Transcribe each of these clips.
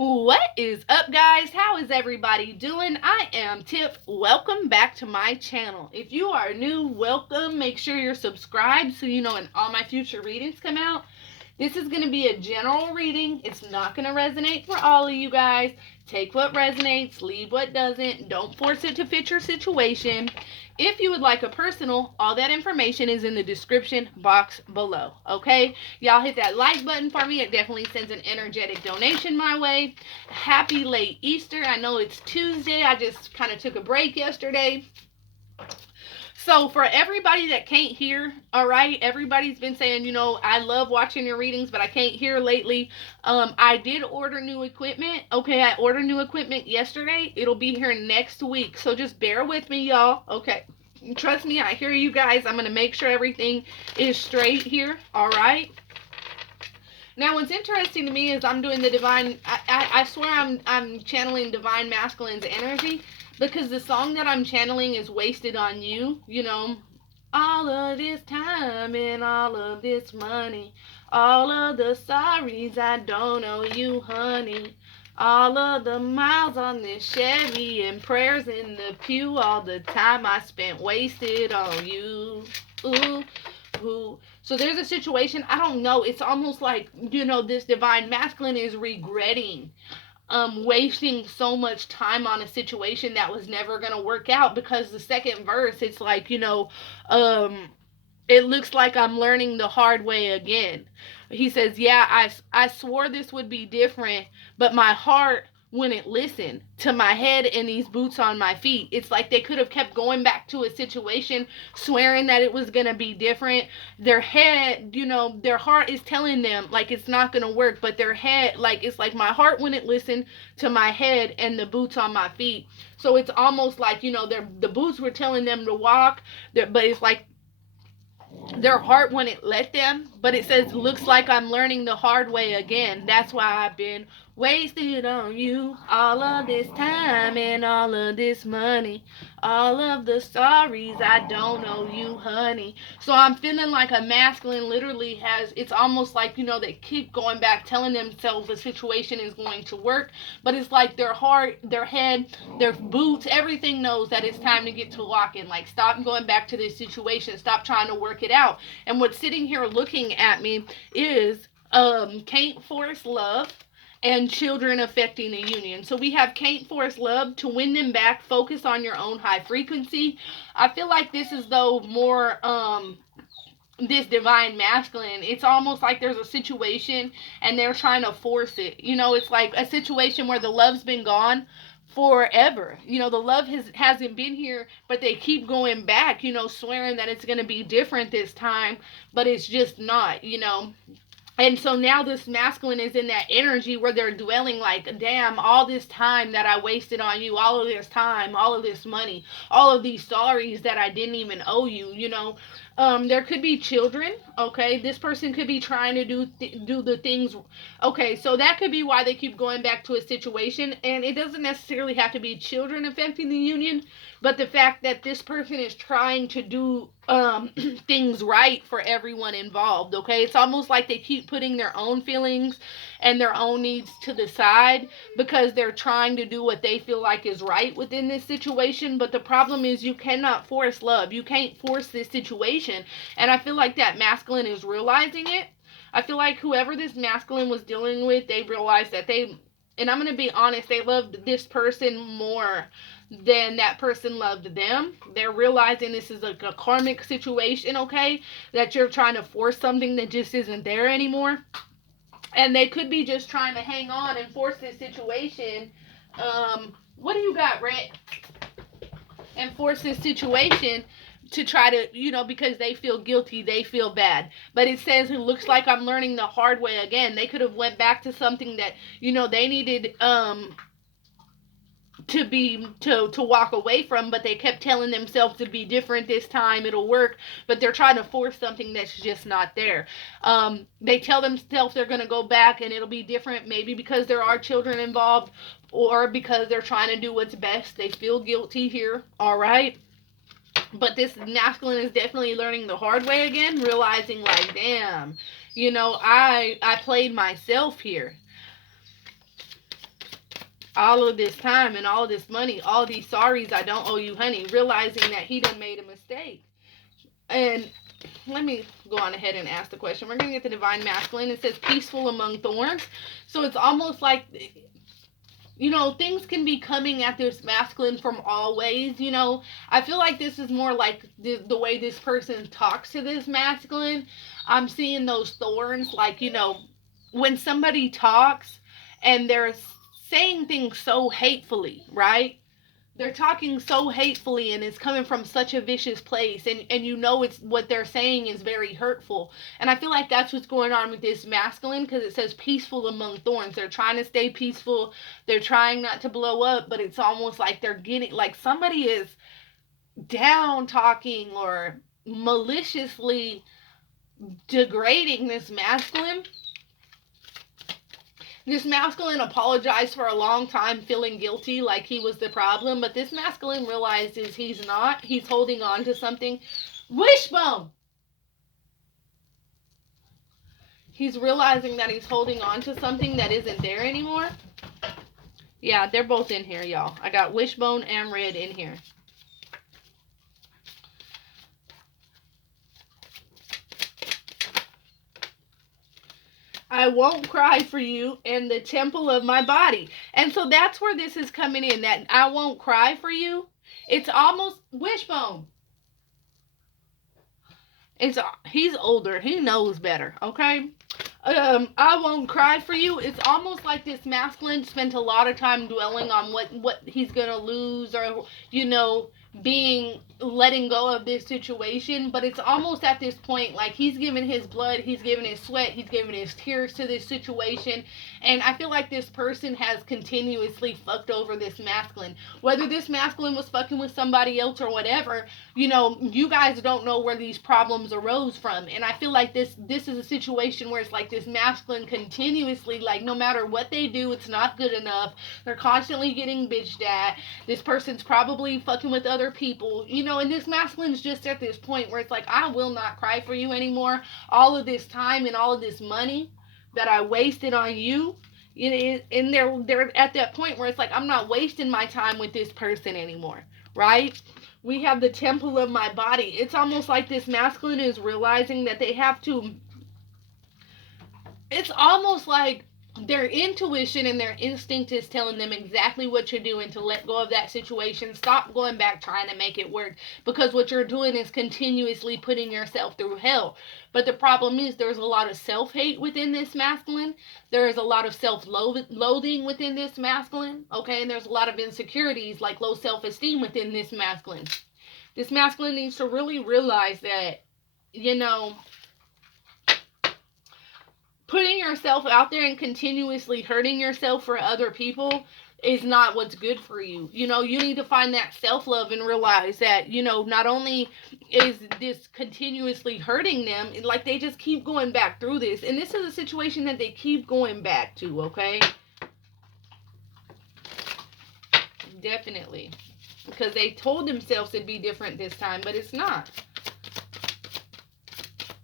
What is up, guys? How is everybody doing? I am Tiff. Welcome back to my channel. If you are new, welcome. Make sure you're subscribed so you know when all my future readings come out. This is going to be a general reading. It's not going to resonate for all of you guys. Take what resonates, leave what doesn't. Don't force it to fit your situation. If you would like a personal, all that information is in the description box below. Okay? Y'all hit that like button for me. It definitely sends an energetic donation my way. Happy late Easter. I know it's Tuesday. I just kind of took a break yesterday. So for everybody that can't hear, all right, everybody's been saying, I love watching your readings, but I can't hear lately. I did order new equipment. Okay, I ordered new equipment yesterday. It'll be here next week. So just bear with me, y'all. Okay. Trust me, I hear you guys. I'm going to make sure everything is straight here. All right. Now, what's interesting to me is I'm doing the divine. I swear I'm channeling divine masculine's energy, because the song that I'm channeling is Wasted on You. All of this time and all of this money, all of the sorries I don't owe you, honey. All of the miles on this Chevy and prayers in the pew, all the time I spent wasted on you. Ooh, ooh. So there's a situation, I don't know, it's almost like, this divine masculine is regretting wasting so much time on a situation that was never going to work out, because the second verse, it's like, it looks like I'm learning the hard way again. He says, yeah, I swore this would be different, but my heart wouldn't listen to my head and these boots on my feet. It's like they could have kept going back to a situation, swearing that it was going to be different. Their head, their heart is telling them like it's not going to work, but their head, like, it's like my heart wouldn't listen to my head and the boots on my feet. So it's almost like, the boots were telling them to walk, but it's like their heart wouldn't let them. But it says, looks like I'm learning the hard way again. That's why I've been wasted on you. All of this time and all of this money, all of the sorries I don't owe you, honey. So I'm feeling like a masculine literally has, it's almost like, they keep going back telling themselves the situation is going to work, but it's like their heart, their head, their boots, everything knows that it's time to get to walking. Like, stop going back to this situation, stop trying to work it out. And what's sitting here looking at me is can't force love and children affecting a union. So we have can't force love, to win them back, focus on your own high frequency. I feel like this is though more this divine masculine. It's almost like there's a situation and they're trying to force it. It's like a situation where the love's been gone forever. The love hasn't been here, but they keep going back, swearing that it's going to be different this time, but it's just not. And so now this masculine is in that energy where they're dwelling like, damn, all this time that I wasted on you, all of this time, all of this money, all of these sorries that I didn't even owe you. There could be children, okay? This person could be trying to do the things, okay? So that could be why they keep going back to a situation, and it doesn't necessarily have to be children affecting the union, but the fact that this person is trying to do things right for everyone involved, okay? It's almost like they keep putting their own feelings and their own needs to the side because they're trying to do what they feel like is right within this situation. But the problem is, you cannot force love. You can't force this situation. And I feel like that masculine is realizing it. I feel like whoever this masculine was dealing with, they realized that and I'm going to be honest, they loved this person more than that person loved them. They're realizing this is like a karmic situation, okay? That you're trying to force something that just isn't there anymore. And they could be just trying to hang on and force this situation. What do you got, Rhett? And force this situation to try to, because they feel guilty, they feel bad. But it says, it looks like I'm learning the hard way again. They could have went back to something that, they needed to walk away from, but they kept telling themselves to be different this time, it'll work, but they're trying to force something that's just not there. They tell themselves they're going to go back and it'll be different, maybe because there are children involved, or because they're trying to do what's best. They feel guilty here, all right? But this masculine is definitely learning the hard way again, realizing like, damn, I played myself here. all of this time and all of this money, all these sorries, I don't owe you, honey, realizing that he done made a mistake. And let me go on ahead and ask the question. We're going to get the divine masculine. It says peaceful among thorns. So it's almost like, you know, things can be coming at this masculine from all ways. You know, I feel like this is more like the way this person talks to this masculine. I'm seeing those thorns, like, you know, when somebody talks and they're saying things so hatefully, right? They're talking so hatefully and it's coming from such a vicious place, and you know it's what they're saying is very hurtful. And I feel like that's what's going on with this masculine, because it says peaceful among thorns. They're trying to stay peaceful, they're trying not to blow up, but it's almost like they're getting, like somebody is down talking or maliciously degrading this masculine. This masculine apologized for a long time, feeling guilty like he was the problem, but this masculine realizes he's not. He's holding on to something. Wishbone! He's realizing that he's holding on to something that isn't there anymore. Yeah, they're both in here, y'all. I got Wishbone and Red in here. I won't cry for you in the temple of my body. And so that's where this is coming in, that I won't cry for you. It's almost Wishbone. He's older. He knows better, okay? I won't cry for you. It's almost like this masculine spent a lot of time dwelling on what he's gonna lose, or, you know, letting go of this situation. But it's almost at this point like he's given his blood, he's given his sweat, he's given his tears to this situation. And I feel like this person has continuously fucked over this masculine. Whether this masculine was fucking with somebody else or whatever, you know, you guys don't know where these problems arose from. And I feel like this is a situation where it's like this masculine continuously, like, no matter what they do, it's not good enough. They're constantly getting bitched at. This person's probably fucking with other people, you know. And this masculine's just at this point where it's like, I will not cry for you anymore. All of this time and all of this money that I wasted on you, and they're at that point where it's like, I'm not wasting my time with this person anymore, right? We have the temple of my body. It's almost like this masculine is realizing that they have to, it's almost like their intuition and their instinct is telling them exactly what you're doing, to let go of that situation. Stop going back trying to make it work, because what you're doing is continuously putting yourself through hell. But the problem is there's a lot of self-hate within this masculine. There is a lot of self-loathing within this masculine, okay? And there's a lot of insecurities, like low self-esteem within this masculine. This masculine needs to really realize that, you know, putting yourself out there and continuously hurting yourself for other people is not what's good for you. You know, you need to find that self-love and realize that, you know, not only is this continuously hurting them, like, they just keep going back through this. And this is a situation that they keep going back to, okay? Definitely. Because they told themselves it'd be different this time, but it's not.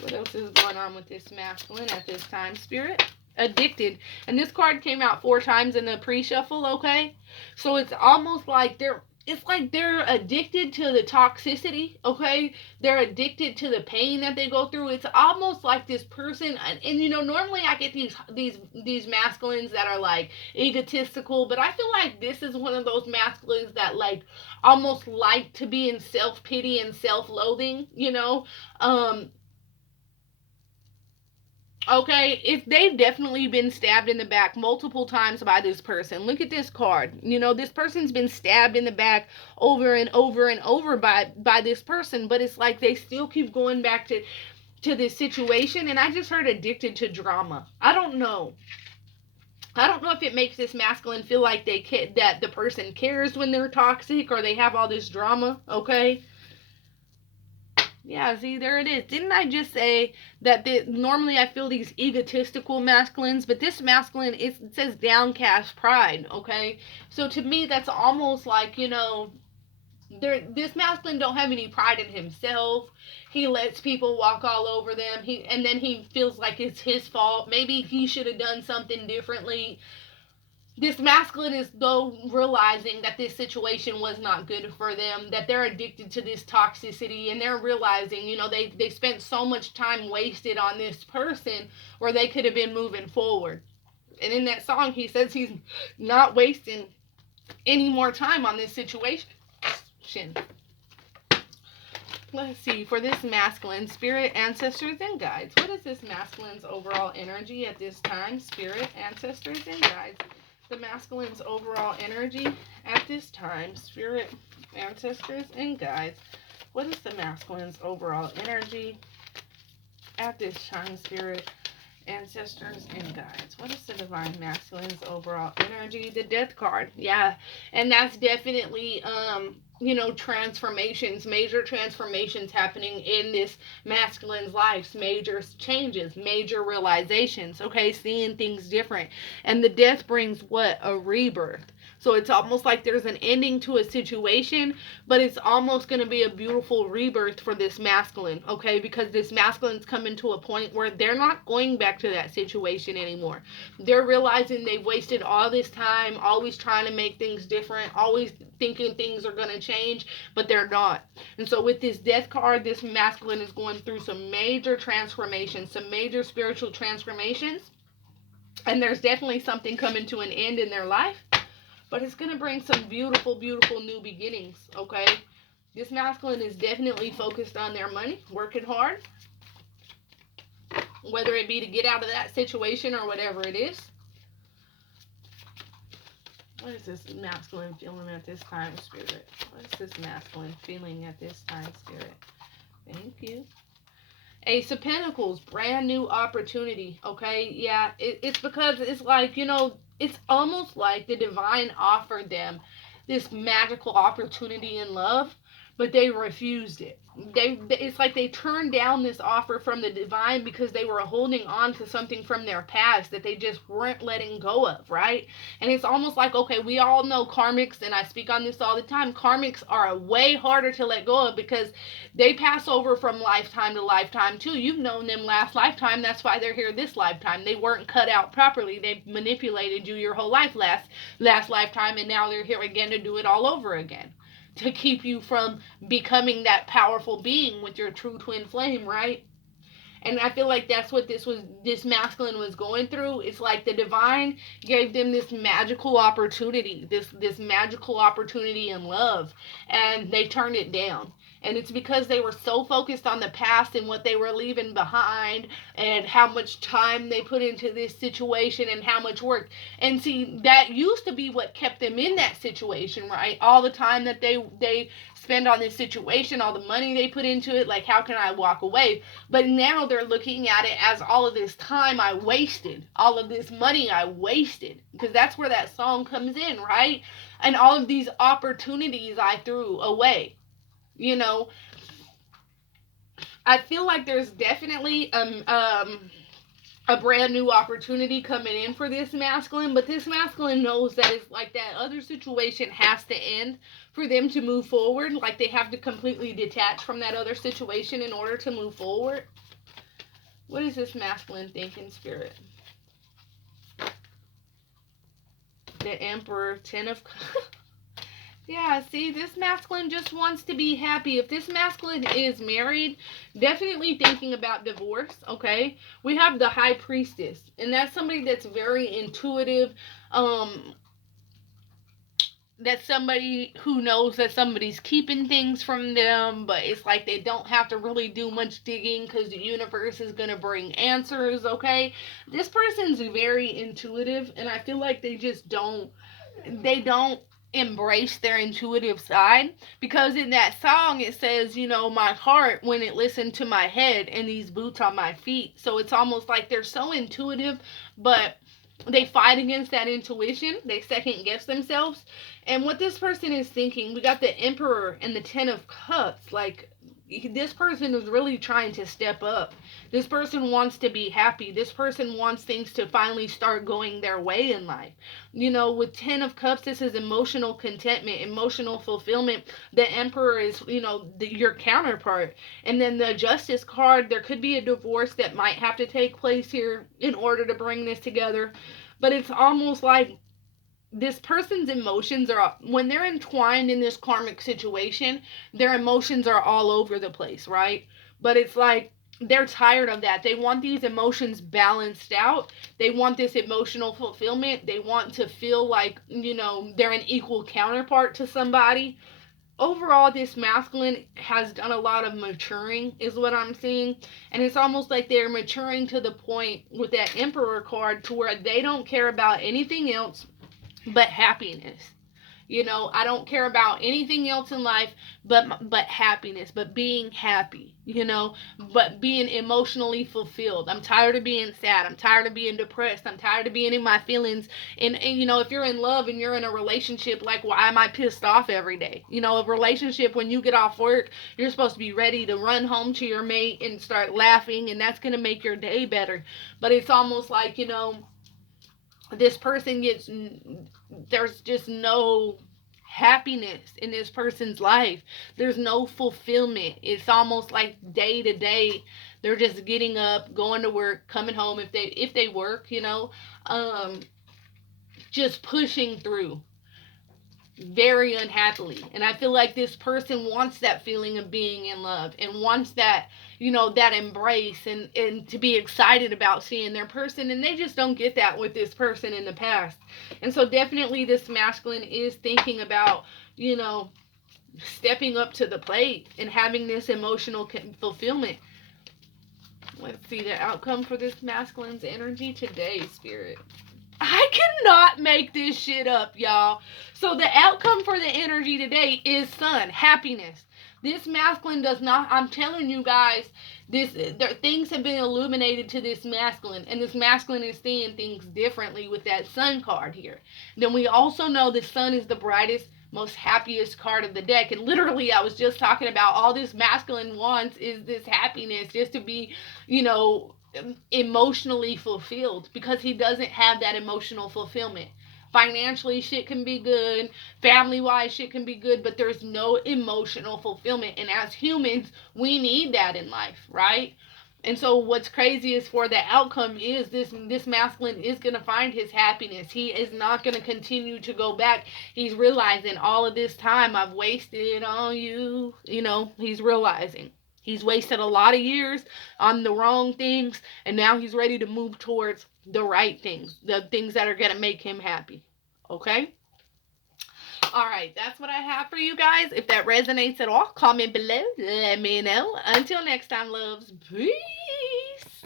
What else is going on with this masculine at this time, Spirit? Addicted. And this card came out 4 times in the pre-shuffle, okay? So it's almost like they're addicted to the toxicity, okay? They're addicted to the pain that they go through. It's almost like this person, and you know, normally I get these masculines that are like egotistical, but I feel like this is one of those masculines that like almost like to be in self-pity and self-loathing, you know? Okay, they've definitely been stabbed in the back multiple times by this person. Look at this card. You know, this person's been stabbed in the back over and over and over by this person, but it's like they still keep going back to this situation. And I just heard addicted to drama. I don't know if it makes this masculine feel like that the person cares when they're toxic, or they have all this drama, okay? Yeah, see, there it is. Didn't I just say that normally I feel these egotistical masculines, but this masculine, it says downcast pride, okay? So to me, that's almost like, you know, this masculine don't have any pride in himself. He lets people walk all over them. Then he feels like it's his fault. Maybe he should have done something differently. This masculine is though realizing that this situation was not good for them, that they're addicted to this toxicity, and they're realizing, they spent so much time wasted on this person where they could have been moving forward. And in that song, he says he's not wasting any more time on this situation. Let's see, for this masculine, spirit, ancestors, and guides. What is this masculine's overall energy at this time? Spirit, ancestors, and guides. The masculine's overall energy at this time. Spirit, ancestors, and guides. What is the masculine's overall energy at this time? Spirit, ancestors, and guides. What is the divine masculine's overall energy? The death card. Yeah. And that's definitely transformations, major transformations happening in this masculine's life, major changes, major realizations, okay, seeing things different. And the death brings what? A rebirth. So it's almost like there's an ending to a situation, but it's almost going to be a beautiful rebirth for this masculine, okay? Because this masculine's coming to a point where they're not going back to that situation anymore. They're realizing they've wasted all this time, always trying to make things different, always thinking things are going to change, but they're not. And so with this death card, this masculine is going through some major transformations, some major spiritual transformations. And there's definitely something coming to an end in their life. But it's going to bring some beautiful, beautiful new beginnings, okay? This masculine is definitely focused on their money, working hard, whether it be to get out of that situation or whatever it is. What is this masculine feeling at this time, Spirit? What is this masculine feeling at this time, Spirit? Thank you. Ace of Pentacles, brand new opportunity, okay? Yeah, it's because it's like, it's almost like the divine offered them this magical opportunity in love, but they refused it. It's like they turned down this offer from the divine because they were holding on to something from their past that they just weren't letting go of, right? And it's almost like, okay, we all know karmics, and I speak on this all the time. Karmics are way harder to let go of because they pass over from lifetime to lifetime too. You've known them last lifetime. That's why they're here this lifetime. They weren't cut out properly. They manipulated you your whole life last lifetime, and now they're here again to do it all over again, to keep you from becoming that powerful being with your true twin flame, right? And I feel like that's what this masculine was going through. It's like the divine gave them this magical opportunity, this magical opportunity in love, and they turned it down. And it's because they were so focused on the past and what they were leaving behind and how much time they put into this situation and how much work. And see, that used to be what kept them in that situation, right? All the time that they spend on this situation, all the money they put into it, like, how can I walk away? But now they're looking at it as all of this time I wasted, all of this money I wasted, because that's where that song comes in, right? And all of these opportunities I threw away. I feel like there's definitely a brand new opportunity coming in for this masculine, but this masculine knows that it's like that other situation has to end for them to move forward. Like, they have to completely detach from that other situation in order to move forward. What is this masculine thinking, Spirit? The Emperor, 10 of Yeah, see, this masculine just wants to be happy. If this masculine is married, definitely thinking about divorce, okay? We have the High Priestess, and that's somebody that's very intuitive. That's somebody who knows that somebody's keeping things from them, but it's like they don't have to really do much digging because the universe is going to bring answers, okay? This person's very intuitive, and I feel like they don't embrace their intuitive side, because in that song it says, my heart when it listened to my head and these boots on my feet. So it's almost like they're so intuitive, but they fight against that intuition. They second guess themselves. And what this person is thinking, we got the Emperor and the 10 of Cups. Like, this person is really trying to step up. This person wants to be happy. This person wants things to finally start going their way in life. With 10 of Cups, this is emotional contentment, emotional fulfillment. The Emperor is, your counterpart. And then the Justice card, there could be a divorce that might have to take place here in order to bring this together. But it's almost like this person's emotions are, when they're entwined in this karmic situation, their emotions are all over the place, right? But it's like they're tired of that. They want these emotions balanced out. They want this emotional fulfillment. They want to feel like, they're an equal counterpart to somebody. Overall, this masculine has done a lot of maturing, is what I'm seeing. And it's almost like they're maturing to the point with that Emperor card to where they don't care about anything else but happiness. I don't care about anything else in life but happiness, but being happy, but being emotionally fulfilled. I'm tired of being sad. I'm tired of being depressed. I'm tired of being in my feelings. And if you're in love and you're in a relationship, like, why am I pissed off every day? A relationship, when you get off work, you're supposed to be ready to run home to your mate and start laughing, and that's going to make your day better. But it's almost like, this person gets, there's just no happiness in this person's life. There's no fulfillment. It's almost like day to day they're just getting up, going to work, coming home, if they work, um just pushing through very unhappily. And I feel like this person wants that feeling of being in love and wants that, that embrace, and to be excited about seeing their person. And they just don't get that with this person in the past. And so definitely this masculine is thinking about, stepping up to the plate and having this emotional fulfillment. Let's see the outcome for this masculine's energy today, Spirit. I cannot make this shit up, y'all. So the outcome for the energy today is Sun, happiness. This masculine does not, I'm telling you guys, things have been illuminated to this masculine, and this masculine is seeing things differently with that Sun card here. Then we also know the Sun is the brightest, most happiest card of the deck. And literally, I was just talking about all this masculine wants is this happiness, just to be, emotionally fulfilled, because he doesn't have that emotional fulfillment. Financially, shit can be good, family wise, shit can be good, but there's no emotional fulfillment. And as humans, we need that in life, right? And so what's crazy is, for the outcome is this masculine is going to find his happiness. He is not going to continue to go back. He's realizing, all of this time I've wasted on you. He's realizing he's wasted a lot of years on the wrong things, and now he's ready to move towards the right things, the things that are going to make him happy. Okay? All right, that's what I have for you guys. If that resonates at all, comment below. Let me know. Until next time, loves. Peace.